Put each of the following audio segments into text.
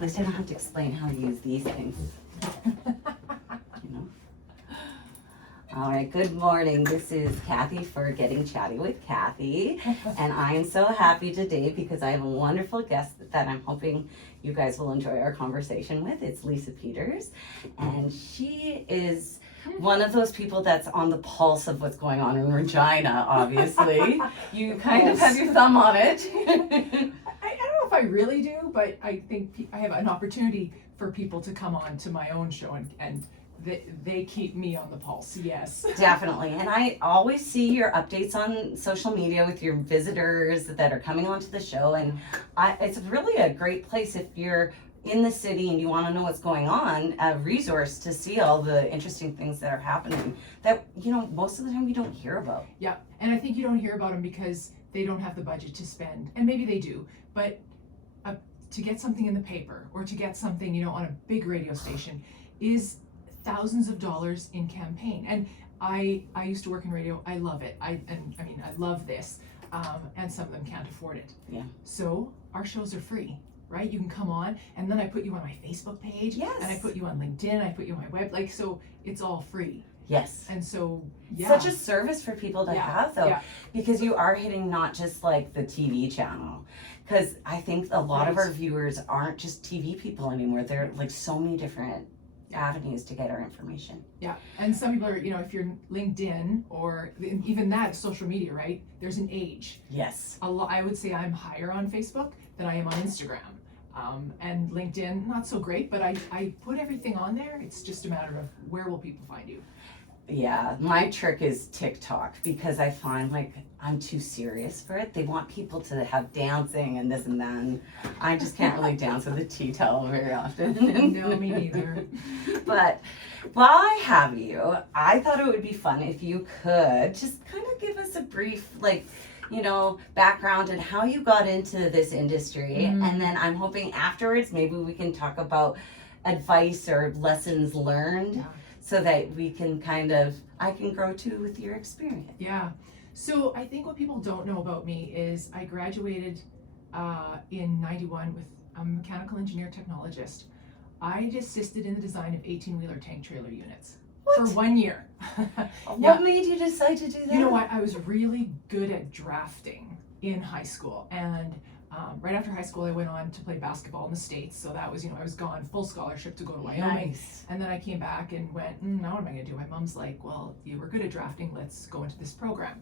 At least I don't have to explain how to use these things. You know? All right, good morning. This is Kathy for Getting Chatty with Kathy. And I am so happy today because I have a wonderful guest that I'm hoping you guys will enjoy our conversation with. It's Lisa Peters. And she is one of those people that's on the pulse of what's going on in Regina, obviously. You kind of have your thumb on it. I don't know if I really do, but I think I have an opportunity for people to come on to my own show and they keep me on the pulse, yes. Definitely. And I always see your updates on social media with your visitors that are coming onto the show. And it's really a great place if you're in the city and you want to know what's going on, a resource to see all the interesting things that are happening that, you know, most of the time you don't hear about. Yeah, and I think you don't hear about them because they don't have the budget to spend. And maybe they do, but to get something in the paper or to get something, you know, on a big radio station is thousands of dollars in campaign. And I used to work in radio. I love it. I love this. And some of them can't afford it. Yeah. So our shows are free, right? You can come on, and then I put you on my Facebook page. Yes. And I put you on LinkedIn. I put you on my web. So it's all free. Yes. And so, yeah. Such a service for people to have, though, yeah. because you are hitting not just like the TV channel. Because I think a lot of Right. our viewers aren't just TV people anymore. They're like so many different avenues to get our information. Yeah, and some people are, you know, if you're LinkedIn or even that social media, right? There's an age. Yes. I would say I'm higher on Facebook than I am on Instagram. And LinkedIn, not so great, but I put everything on there. It's just a matter of where will people find you. Yeah, my trick is TikTok because I find like I'm too serious for it. They want people to have dancing and this and that, and I just can't really dance with a tea towel very often. No, me neither. But while I have you, I thought it would be fun if you could just kind of give us a brief, like, you know, background and how you got into this industry. And then I'm hoping afterwards maybe we can talk about advice or lessons learned. Yeah. So that we can I can grow too with your experience. Yeah. So I think what people don't know about me is I graduated in 91 with a mechanical engineer technologist. I assisted in the design of 18-wheeler tank trailer units for 1 year. What made you decide to do that? You know what? I was really good at drafting in high school, and right after high school, I went on to play basketball in the States. So that was, you know, I was gone full scholarship to go to Wyoming. Nice. And then I came back and went, now what am I going to do? My mom's like, well, you were good at drafting. Let's go into this program.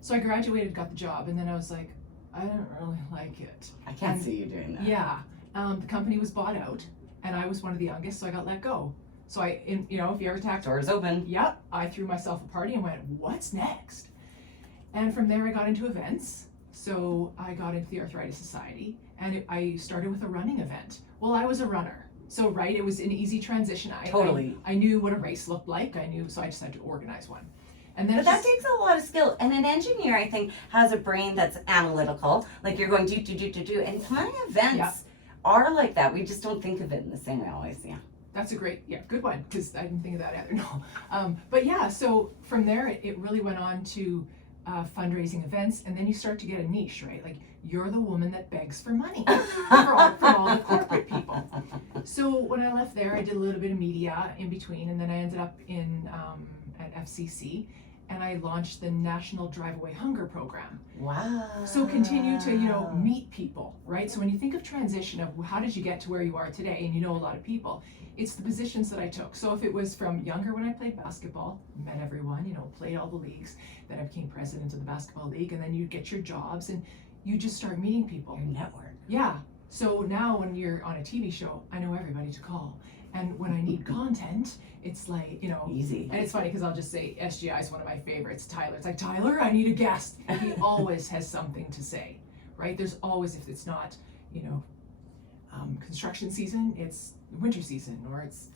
So I graduated, got the job, and then I was like, I don't really like it. I can't see you doing that. Yeah. The company was bought out, and I was one of the youngest, so I got let go. So if you ever tacked, Doors open. yep, I threw myself a party and went, what's next? And from there, I got into events. So I got into the Arthritis Society, and I started with a running event. Well, I was a runner. So, right, it was an easy transition. I knew what a race looked like. So I just had to organize one. And then But that takes a lot of skill. And an engineer, I think, has a brain that's analytical. Like you're going do. And my events are like that. We just don't think of it in the same way always, yeah. That's a great, good one, because I didn't think of that either, no. But yeah, so from there, it really went on to fundraising events, and then you start to get a niche, right? Like, you're the woman that begs for money from all the corporate people. So when I left there, I did a little bit of media in between, and then I ended up at FCC, and I launched the National Drive Away Hunger Program. Wow. So continue to, meet people, right? So when you think of transition of how did you get to where you are today, and you know a lot of people, it's the positions that I took. So if it was from younger when I played basketball, met everyone, played all the leagues, then I became president of the basketball league, and then you get your jobs and you just start meeting people. Your network. Yeah. So now when you're on a TV show, I know everybody to call. And when I need content, it's like, Easy. And it's funny because I'll just say SGI is one of my favorites. Tyler, it's like, Tyler, I need a guest. And he always has something to say, right? There's always, if it's not, construction season, it's winter season, or it's,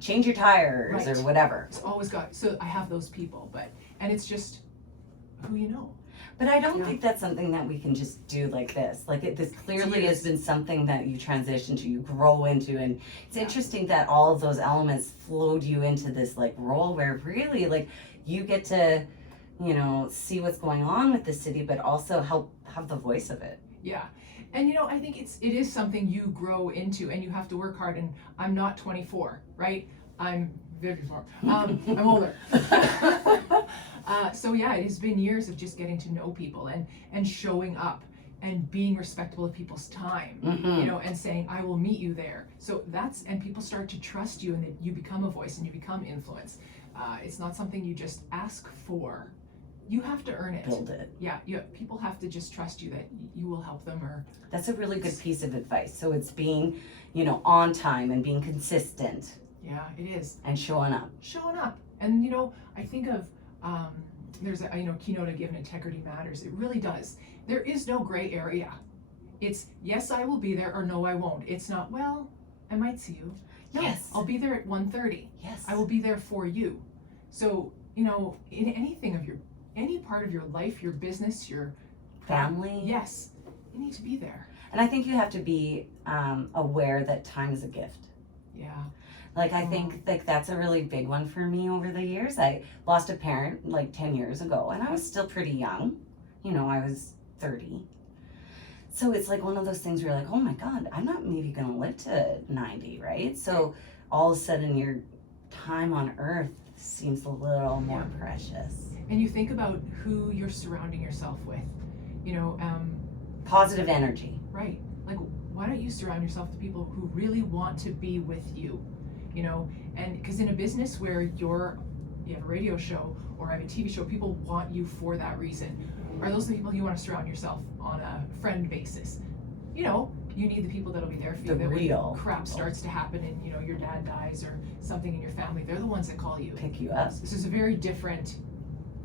Change your tires right. or whatever. It's always so I have those people, and it's just who you know. But I don't think that's something that we can just do like this. This clearly has been something that you transition to, you grow into, and it's interesting that all of those elements flowed you into this role where really you get to you know, see what's going on with the city, but also help have the voice of it. Yeah. And you know, I think it is something you grow into, and you have to work hard. And I'm not 24, right? I'm very far. I'm older. So yeah, it has been years of just getting to know people and showing up and being respectful of people's time, you know, and saying, I will meet you there. So and people start to trust you, and that you become a voice and you become influence. It's not something you just ask for. You have to earn it. Build it. Yeah, people have to just trust you that you will help them. Or That's a really good piece of advice. So it's being, you know, on time and being consistent. Yeah, it is. And showing up. Showing up. And you know, I think of there's a keynote I give in Integrity Matters. It really does. There is no gray area. It's yes, I will be there, or no, I won't. It's not, well, I might see you. No, Yes. I'll be there at 1:30. Yes. I will be there for you. So, you know, in any part of your life, your business, your Family. yes, you need to be there. And I think you have to be aware that time is a gift. Yeah. Like, I think like that's a really big one for me over the years. I lost a parent like 10 years ago, and I was still pretty young. You know, I was 30. So it's like one of those things where you're like, oh my God, I'm not maybe going to live to 90, right? So all of a sudden your time on earth seems a little more precious. And you think about who you're surrounding yourself with. You know, Positive energy. right. Like, why don't you surround yourself with people who really want to be with you? You know, and because in a business where you have a radio show or have a TV show, people want you for that reason. Are those the people you want to surround yourself on a friend basis? You know, you need the people that'll be there for you. The that real when crap people. starts to happen and, you know, your dad dies or something in your family, they're the ones that call you. Pick you up. This is a very different,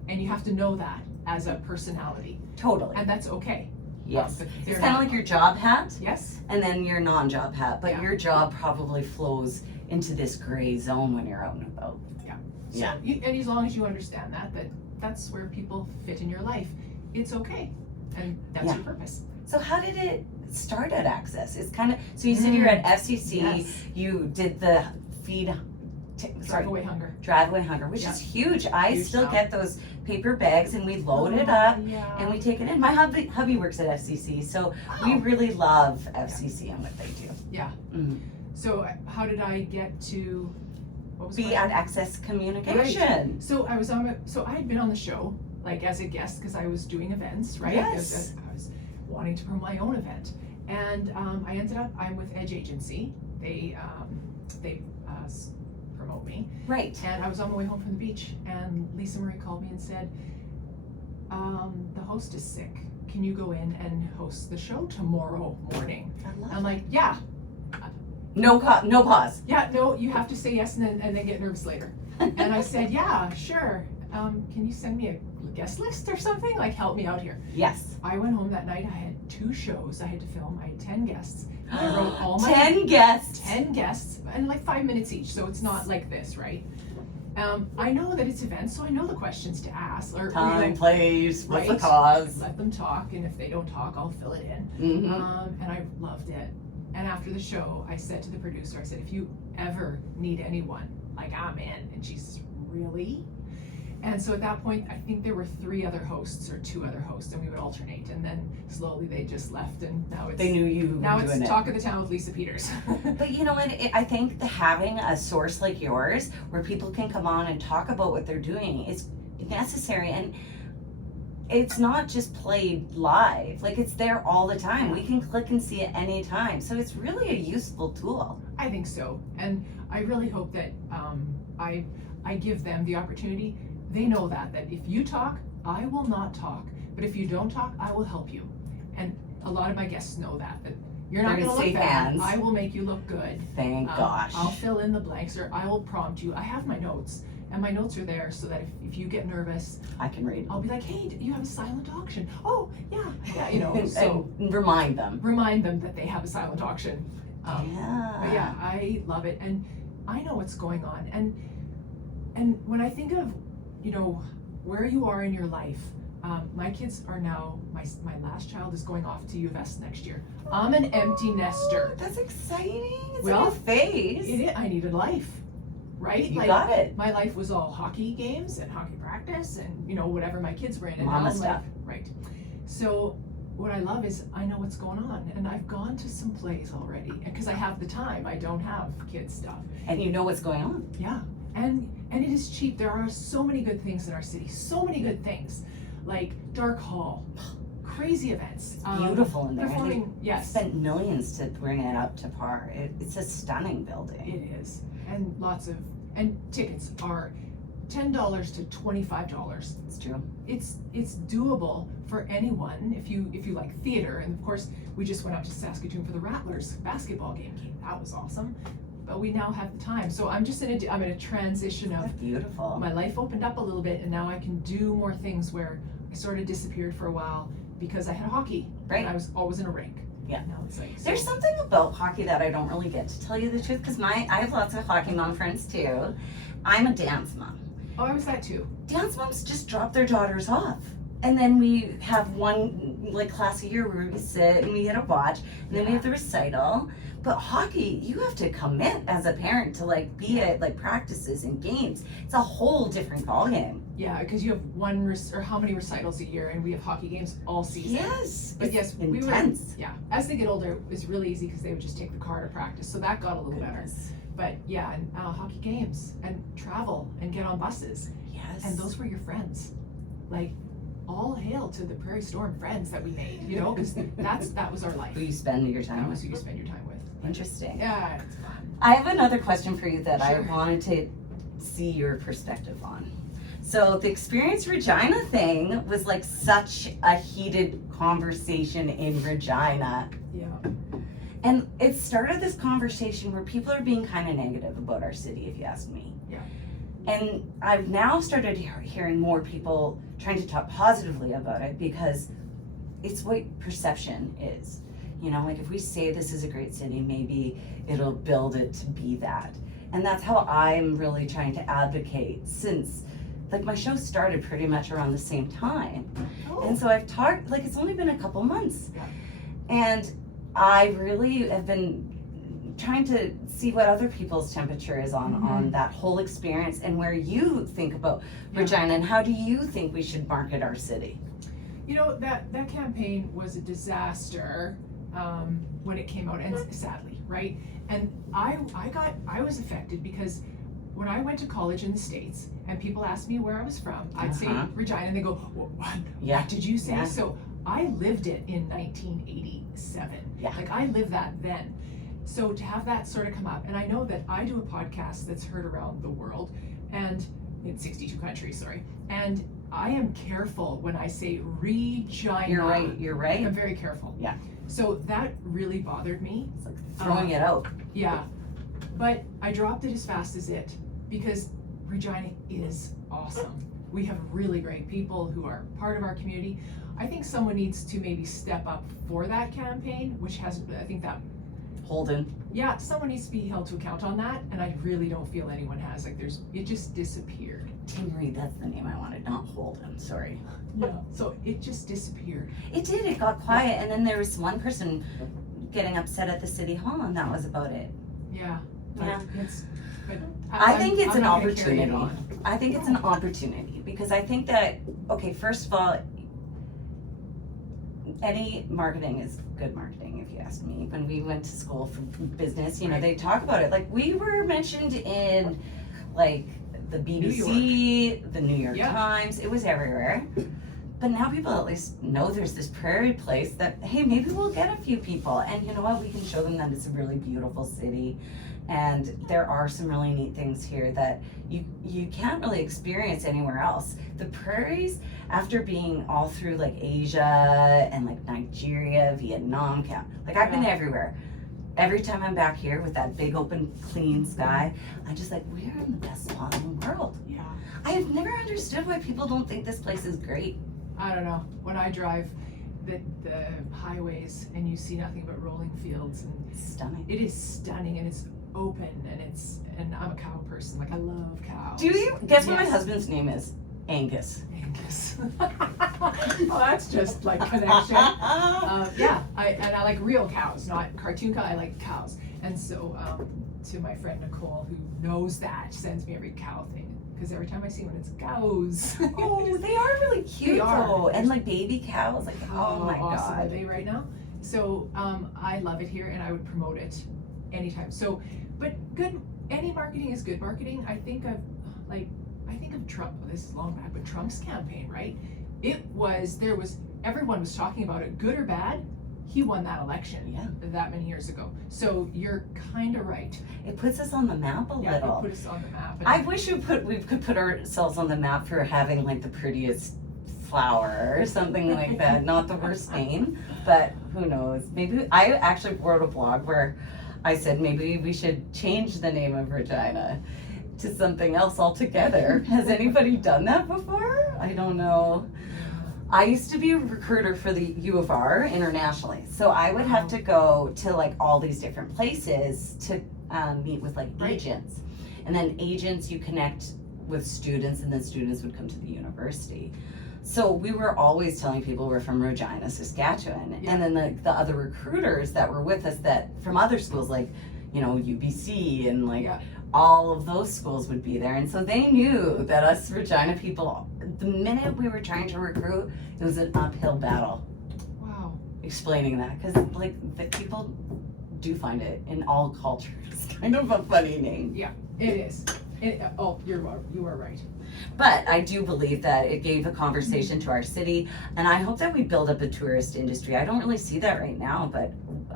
and you have to know that as a personality. Totally. And that's okay. Yes. But It's they're kind of not- like your job hat Yes. and then your non-job hat, but Yeah. your job probably flows into this gray zone when you're out and about. So Yeah. and as long as you understand that's where people fit in your life, it's okay. And that's Yeah. your purpose. So how did it start at Access? It's kind of, so you said you're at FCC, Yes. you did the Drive away hunger. Drive Away Hunger, which Yeah. is huge. I Huge still now. get those paper bags and we load it up Yeah. and we take it in. My hubby works at FCC, so we Oh. really love FCC and what they do. Yeah. Mhm. So how did I get to what was Be my- at Access Communication. So I had been on the show like as a guest because I was doing events, right? Yes. I was wanting to promote my own event, and I'm with Edge Agency. They promote me, Right. and I was on my way home from the beach, and Lisa Marie called me and said, the host is sick. Can you go in and host the show tomorrow morning? I love I'm like, yeah. no pause. Yeah, no, you have to say yes and then get nervous later. And I said, yeah, sure. Can you send me a guest list or something? Like, help me out here. Yes. I went home that night. I had 2 shows I had to film. I had 10 guests. And I wrote all my 10 guests. 10 guests and like 5 minutes each. So it's not like this, right? I know that it's events, so I know the questions to ask. Or Time, place, what's the Right. cause? let them talk, and if they don't talk, I'll fill it in. Mm-hmm. And I loved it. And after the show, I said to the producer, I said, if you ever need anyone, like, I'm in. And she's, really? And so at that point, I think there were 3 other hosts or 2 other hosts, and we would alternate. And then slowly they just left, and now it's They knew you were now doing it's it. Talk of the Town with Lisa Peters. But you know what? I think that having a source like yours where people can come on and talk about what they're doing is necessary. And it's not just played live. Like, it's there all the time. We can click and see it anytime. So it's really a useful tool. I think so, and I really hope that I give them the opportunity. They know that if you talk, I will not talk, but if you don't talk, I will help you. And a lot of my guests know that you're not They're in going to safe look bad. hands. I will make you look good. Thank gosh. I'll fill in the blanks, or I will prompt you. I have my notes, and my notes are there so that if you get nervous, I can read. I'll be like, hey, you have a silent auction. Oh, yeah, you know. And, So and remind them. remind them that they have a silent auction. But Yeah. yeah, I love it, and I know what's going on. And when I think of, you know, where you are in your life, my kids are now, my last child is going off to U of S next year. I'm an empty nester. That's exciting. It's Well, a new phase. I need a life. right? You got it. My life was all hockey games and hockey practice and, you know, whatever my kids were in. And Mama now I'm like, stuff. right. So what I love is I know what's going on, and I've gone to some plays already because I have the time. I don't have kids stuff. And you know what's going on. Yeah, and it is cheap. There are so many good things in our city. So many good things, like Dark Hall, crazy events. Beautiful in there. And Performing, they yes, spent millions to bring it up to par. It's a stunning building. it is, and tickets are $10 to $25. It's true. It's doable for anyone if you like theater. And of course, we just went out to Saskatoon for the Rattlers basketball game. That was awesome. But we now have the time, so I'm in a transition of That's beautiful. my life opened up a little bit, and now I can do more things where I sort of disappeared for a while because I had hockey. Right. And I was always in a rink. Yeah. Now it's like, so- There's something about hockey that I don't really get, to tell you the truth, because I have lots of hockey mom friends too. I'm a dance mom. Oh, I was that too. Dance moms just drop their daughters off. And then we have one like class a year where we sit and we get a watch, and then we have the recital. But hockey, you have to commit as a parent to like be at like practices and games. It's a whole different ballgame. Yeah, because you have or how many recitals a year, and we have hockey games all season. Yes, But it's yes, intense. yeah. As they get older, it was really easy because they would just take the car to practice, so that got a little better. Goodness. But yeah, and hockey games and travel and get on buses, Yes. and those were your friends. Like, all hail to the Prairie Storm friends that we made, you know, because that was our life. Who you spend your That time was with. who you spend your time with. Interesting. Yeah, it's fun. I have another question for you that I Sure. wanted to see your perspective on. So the Experience Regina thing was like such a heated conversation in Regina. Yeah. And it started this conversation where people are being kind of negative about our city, if you ask me. Yeah. And I've now started hearing more people trying to talk positively about it because it's what perception is. You know, like if we say this is a great city, maybe it'll build it to be that. And that's how I'm really trying to advocate since, like, my show started pretty much around the same time. Oh. And so I've talked, like, it's only been a couple months. Yeah. And I really have been trying to see what other people's temperature is on that whole experience and where you think about Regina and how do you think we should market our city? You know, that campaign was a disaster when it came out, and sadly, right? And I was affected because when I went to college in the States and people asked me where I was from, I'd say Regina, and they go, what? Yeah. What did you say? Yeah. So I lived it in 1987. Yeah. Like, I lived that then. So to have that sort of come up, and I know that I do a podcast that's heard around the world, and in 62 countries, sorry, and I am careful when I say Regina. You're right. I'm very careful. Yeah. So that really bothered me. It's like throwing it out. Yeah. But I dropped it as fast as it because Regina is awesome. We have really great people who are part of our community. I think someone needs to maybe step up for that campaign, which hasn't, I think that, Holden. yeah, someone needs to be held to account on that, and I really don't feel anyone has. Like, it just disappeared. Tim Reed, that's the name I wanted, not Holden, sorry. Yeah. So it just disappeared. It did, it got quiet, and then there was one person getting upset at the city hall, and that was about it. Yeah. Yeah. But I think it's I'm an not gonna carry it opportunity. on. I think it's an opportunity because I think that, okay, first of all, any marketing is good marketing, if you ask me. When we went to school for business, you know, Right. they talk about it. Like, we were mentioned in, like, the BBC, the New York Yeah. Times. It was everywhere. But now people at least know there's this prairie place that, hey, maybe we'll get a few people. And you know what? We can show them that it's a really beautiful city. And there are some really neat things here that you can't really experience anywhere else. The prairies, after being all through like Asia and like Nigeria, Vietnam, like I've been everywhere. Every time I'm back here with that big open clean sky, I'm just like, we're in the best spot in the world. Yeah. I have never understood why people don't think this place is great. I don't know. When I drive the highways and you see nothing but rolling fields, and It's stunning. it is stunning, and it's open, and I'm a cow person. Like, I love cows. Do you? Guess what my Yes. husband's name is? Angus. Angus. Oh, that's just like connection. Yeah, I like real cows, not cartoon cows. I like cows, and so to my friend Nicole, who knows that, sends me every cow thing. Because every time I see one, it's cows. Oh, they are really cute They are. though. And like baby cows, like oh my awesome are god. they right now? So I love it here, and I would promote it anytime. So, but any marketing is good marketing. I think of Trump. This is long back, but Trump's campaign, right? Everyone was talking about it, good or bad. He won that election that many years ago. So you're kind of right. It puts us on the map a Yeah, little. it put us on the map. And I wish we could put ourselves on the map for having like the prettiest flower or something like that. Not the worst name, but who knows? Maybe I actually wrote a blog where I said maybe we should change the name of Regina to something else altogether. Has anybody done that before? I don't know. I used to be a recruiter for the U of R internationally, so I would have to go to like all these different places to meet with like agents, and then agents you connect with students, and then students would come to the university. So we were always telling people we're from Regina, Saskatchewan, and then the other recruiters that were with us that from other schools like, you know, UBC and like all of those schools would be there, and so they knew that us Regina people. The minute we were trying to recruit, it was an uphill battle. Wow. Explaining that, because like the people do find it in all cultures kind of a funny name. Yeah, it is. You are right. But I do believe that it gave a conversation to our city, and I hope that we build up a tourist industry. I don't really see that right now, but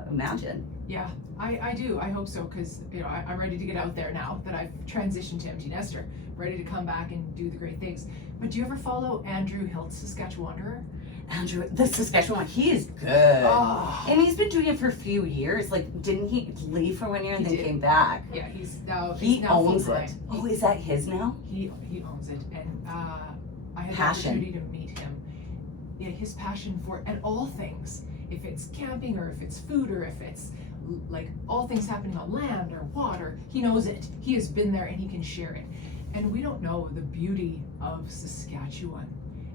imagine. Yeah, I do. I hope so, because I'm ready to get out there now that I've transitioned to Empty Nester, ready to come back and do the great things. But do you ever follow Andrew Hilt, Saskatchewanderer? Andrew, the Saskatchewan, he is good. Oh. And he's been doing it for a few years. Like, didn't he leave for 1 year and then came back? Yeah, he's now owns full-time. it. Oh, is that his now? He owns it, and I had Passion. the opportunity to meet him. Yeah, his passion for and all things. If it's camping, or if it's food, or if it's like all things happening on land or water, he knows it. He has been there, and he can share it. And we don't know the beauty of Saskatchewan.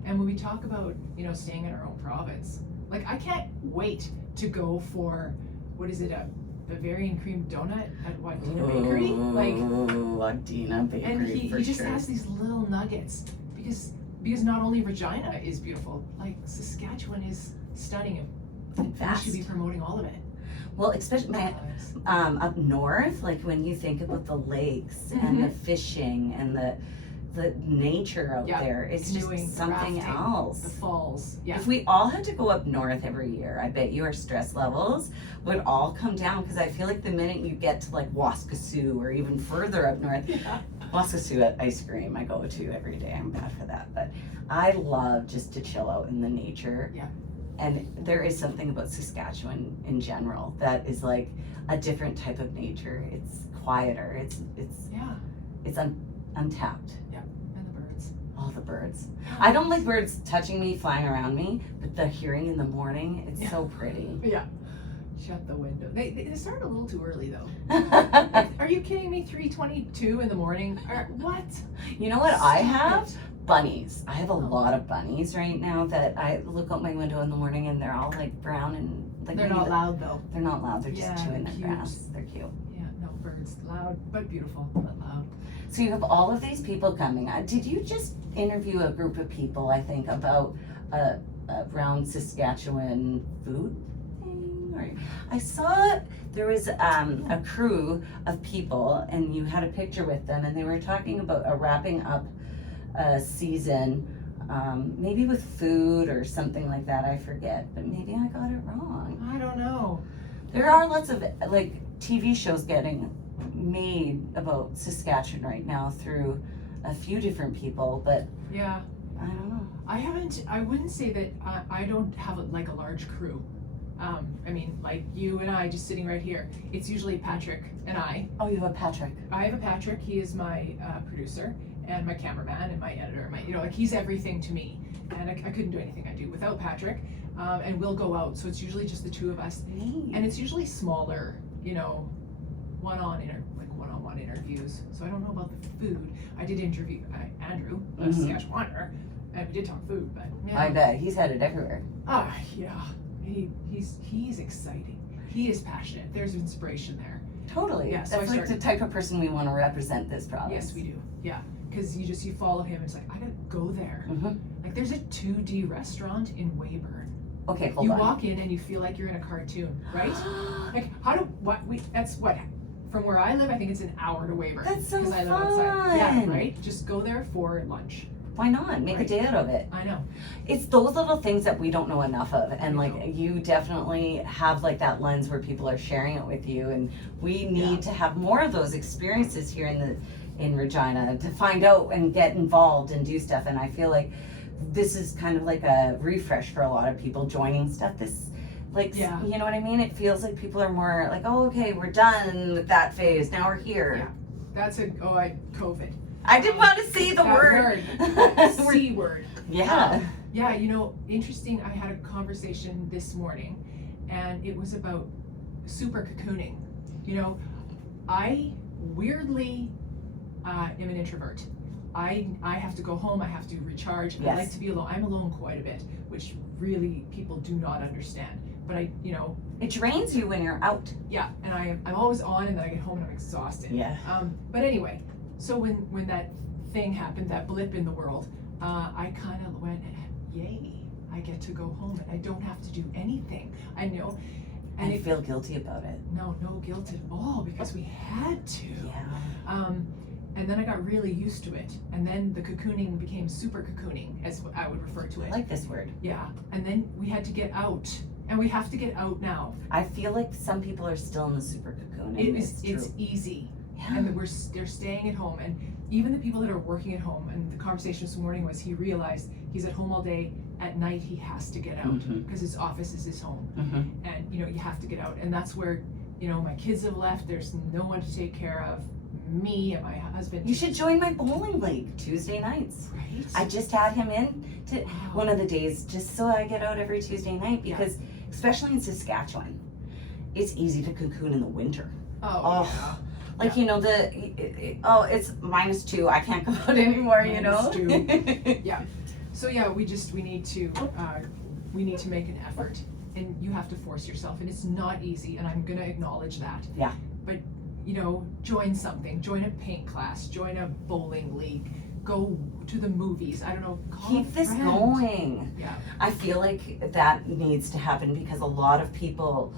And when we talk about, staying in our own province, like I can't wait to go for, what is it, a Bavarian cream donut at Wadena Bakery? Like, Wadena Bakery, and he just sure. has these little nuggets because not only Regina is beautiful, like Saskatchewan is stunning, and we should be promoting all of it. Well, especially up north, like when you think about the lakes and the fishing and the nature out there, it's just something rafting, else. The falls. Yeah. If we all had to go up north every year, I bet you our stress levels would all come down, because I feel like the minute you get to like Waskesiu or even further up north, Waskesiu ice cream I go to every day. I'm bad for that, but I love just to chill out in the nature. Yeah. And there is something about Saskatchewan in general that is like a different type of nature. It's quieter. It's untapped. Yeah, and the birds. All the birds. I don't like birds touching me, flying around me, but the hearing in the morning, it's so pretty. Yeah. Shut the window. They start a little too early though. Are you kidding me? 3:22 in the morning? What? You know what I have? Bunnies. I have a lot of bunnies right now that I look out my window in the morning and they're all like brown and like. They're not loud though. They're not loud. They're just chewing their cute. grass. They're cute. Yeah, no, birds loud but beautiful, but loud. So you have all of these people coming. Did you just interview a group of people, I think, about around Saskatchewan food thing? Or I saw there was a crew of people, and you had a picture with them, and they were talking about wrapping up a season, maybe with food or something like that. I forget, but maybe I got it wrong. I don't know. There are lots of like TV shows getting made about Saskatchewan right now through a few different people, but yeah, I don't know. I wouldn't say that I don't have like a large crew. I mean, like you and I just sitting right here. It's usually Patrick and I. Oh, you have a Patrick. I have a Patrick. He is my producer and my cameraman and my editor. Like he's everything to me. And I couldn't do anything I do without Patrick. And we'll go out. So it's usually just the two of us. Neat. And it's usually smaller, one-on-one interviews. So I don't know about the food. I did interview Andrew, a Saskatchewaner, and we did talk food, but yeah. I bet he's headed everywhere. Yeah. He's exciting. He is passionate. There's inspiration there. Totally. Yeah, so That's I like the started- type of person we want to represent this province. Yes, we do. Yeah, because you follow him. It's like I gotta go there. Mhm. Like there's a 2D restaurant in Weyburn. Okay, hold You on. walk in and you feel like you're in a cartoon, right? Like that's what from where I live. I think it's an hour to Weyburn. That's so 'cause I live outside. Yeah, fun. right. Just go there for lunch. Why not? Make a Right. day out of it. I know. It's those little things that we don't know enough of, and We like don't. you definitely have like that lens where people are sharing it with you, and we need Yeah. to have more of those experiences here in Regina to find out and get involved and do stuff. And I feel like this is kind of like a refresh for a lot of people joining stuff. This like Yeah. you know what I mean? It feels like people are more like, oh, okay, we're done with that phase. Now we're here. Yeah. That's COVID. I didn't want to say the That word. that We're- C word. yeah. Yeah, interesting. I had a conversation this morning, and it was about super cocooning. I weirdly am an introvert. I have to go home. I have to recharge. I Yes. like to be alone. I'm alone quite a bit, which really people do not understand. But It drains you when you're out. yeah, and I'm always on, and then I get home and I'm exhausted. Yeah. But anyway, so when that thing happened, that blip in the world, I kind of went, yay, I get to go home and I don't have to do anything. I know. And And you it, feel guilty about it. no guilt at all because we had to. Yeah. And then I got really used to it. And then the cocooning became super cocooning, as I would refer to I it. like this word. Yeah. And then we had to get out. And we have to get out now. I feel like some people are still in the super cocoon. and It's true. easy. Yeah. And they're staying at home, and even the people that are working at home, and the conversation this morning was he realized he's at home all day, at night he has to get out Mhm. because his office is his home, Mhm. and you have to get out, and that's where my kids have left. There's no one to take care of me and my husband. You should join my bowling league Tuesday nights. Right. I just had him in to Wow. one of the days just so I get out every Tuesday night because especially in Saskatchewan, it's easy to cocoon in the winter. Oh, Like it's -2. I can't go out anymore. Yeah. So yeah, we need to make an effort, and you have to force yourself, and it's not easy, and I'm gonna acknowledge that. Yeah. But join something, join a paint class, join a bowling league, go to the movies. I don't know. Call Keep a this friend. going. Yeah. I feel like that needs to happen because a lot of people,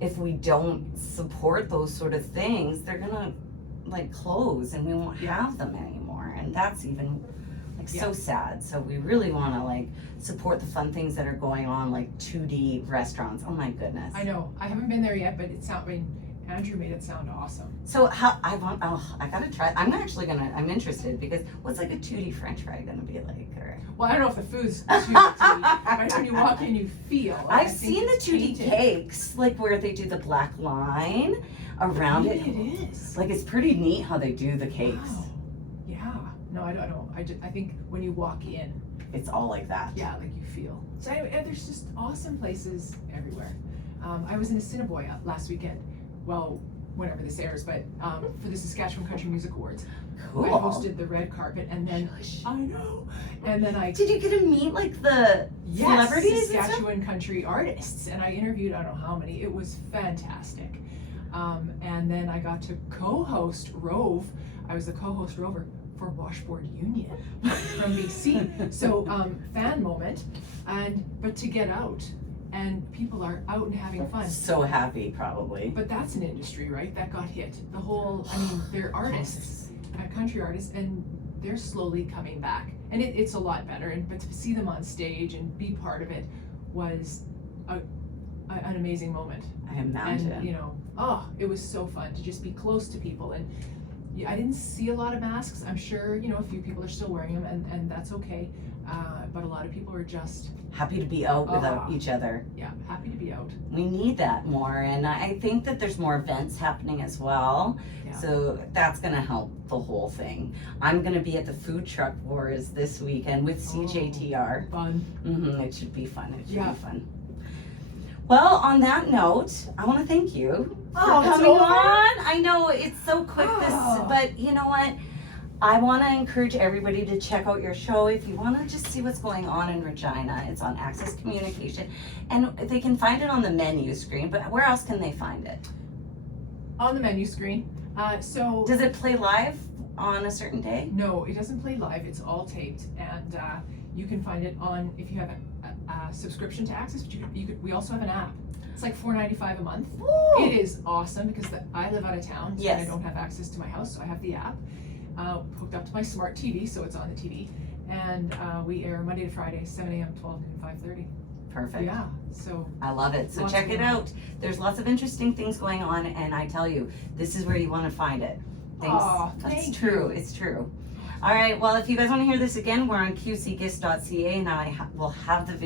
if we don't support those sort of things, they're gonna like close and we won't Yeah. have them anymore. And that's even like so Yeah. sad. So we really wanna like support the fun things that are going on, like 2D restaurants. Oh my goodness. I know. I haven't been there yet, but Andrew made it sound awesome. So I gotta try. I'm interested because what's like a 2D French fry gonna be like? Or Well, I don't know if the food's too but when you walk in, you feel. Like, I I've think seen the it's 2D painted. cakes, like where they do the black line around Maybe it. it is. Like it's pretty neat how they do the cakes. Wow. Yeah. No, I don't know. I think when you walk in, It's all like that. yeah, like you feel. So anyway, there's just awesome places everywhere. I was in Assiniboia last weekend. Well, whenever this airs, but for the Saskatchewan Country Music Awards. Cool. I hosted the red carpet, and then I know, and then I Did you get to meet like the celebrities and stuff? Saskatchewan country artists, and I interviewed I don't know how many. It was fantastic. And then I got to co-host Rove. I was the co-host Rover for Washboard Union from BC. So fan moment, but to get out, and people are out and having fun. So happy, probably. But that's an industry, right? That got hit. The whole, they're artists, country artists, and they're slowly coming back. And it's a lot better. But to see them on stage and be part of it was an amazing moment. I imagine. And it was so fun to just be close to people. And I didn't see a lot of masks. I'm sure a few people are still wearing them, and that's okay. But a lot of people are just Happy to be out without each other. happy to be out. We need that more, and I think that there's more events happening as well. Yeah. So that's gonna help the whole thing. I'm gonna be at the Food Truck Wars this weekend with CJTR. Fun. It should be fun. It should Yeah. be fun. Well, on that note, I want to thank you for it's coming over? on. I know it's so quick, Oh. but you know what? I want to encourage everybody to check out your show if you want to just see what's going on in Regina. It's on Access Communication, and they can find it on the menu screen. But where else can they find it? On the menu screen. So Does it play live on a certain day? no, it doesn't play live. It's all taped, and you can find it on if you have a subscription to Access. But we also have an app. It's like $4.95 a month. Ooh. It is awesome because I live out of town, so Yes. I don't have access to my house, so I have the app hooked up to my smart TV, so it's on the TV, and we air Monday to Friday, 7 a.m., 12 noon, 5:30. Perfect. Yeah, so I love it. So Lots check going it on. out. There's lots of interesting things going on, and I tell you, this is where you want to find it. Thanks. Aw, That's thank true. you. It's true. All right. Well, if you guys want to hear this again, we're on qcgist.ca, and will have the video.